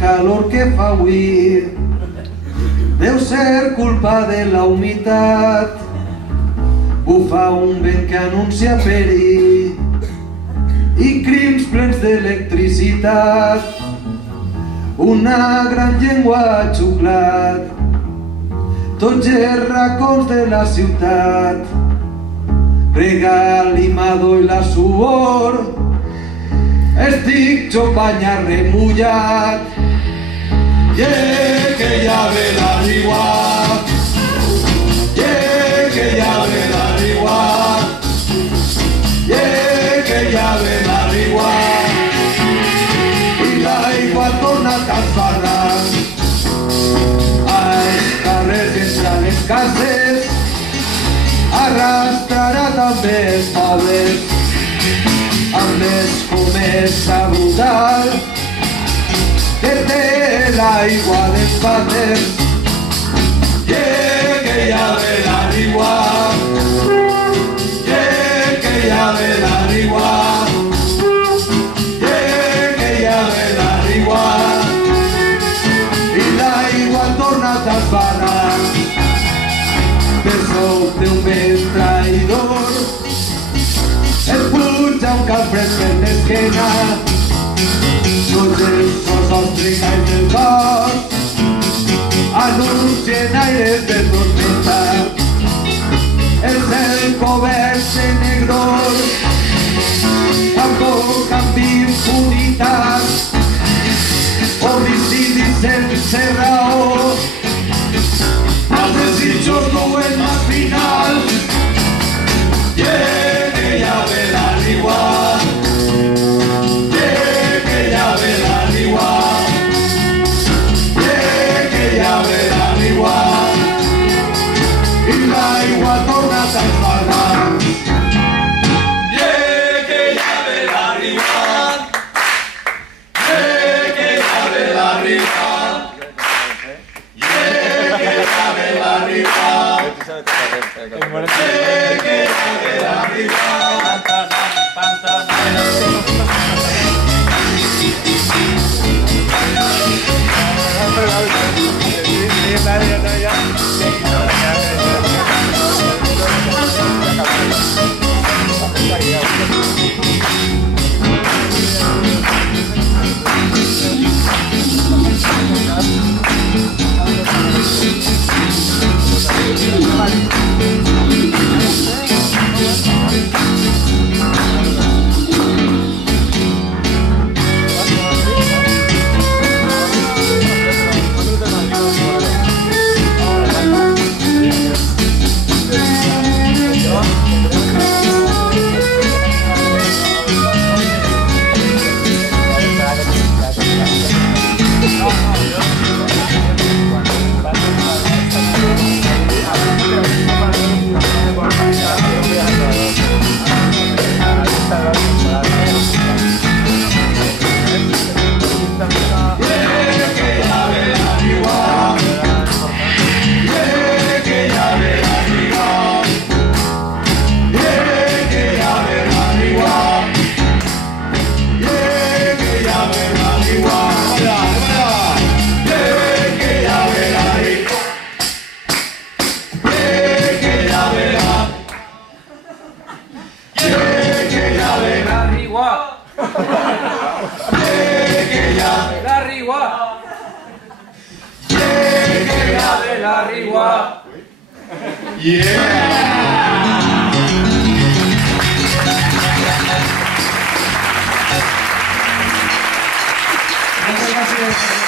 calor que fa avui deu ser culpa de la humitat. Bufa un vent que anuncia perill i crims plens d'electricitat. Una gran llengua ha xuclat tots els racons de la ciutat. Rega l'imado i la suor, estic jo banyat remullat. Que ja ve la riua, que ja ve la riua, que ja ve la riua. I l'aigua ha tornat als barrancs, als carrers i entre les cases, arrastrarà també els pobles amb l'escomesa brutal que té l'aigua dels vàters. Que ja ve la riua, que ja ve la riua, que ja ve la riua. I l'aigua ha tornat als barrancs, per sota un vent traïdor es puja un calfred per l'esquena. Tots els ossos trencats del cos anuncien aires de tormenta. El cel cobert de negror, tampoc amb impunitat, homicidi sense raó. Els desitjos duen al final. Que ja ve la riua, que ja ve la riua, que ja ve la riua. I l'aigua ha tornat als barrancs. Que ja ve la riua, que ja ve la riua, que ja ve la riua, que ja ve la riua. La rigua. Muchas gracias.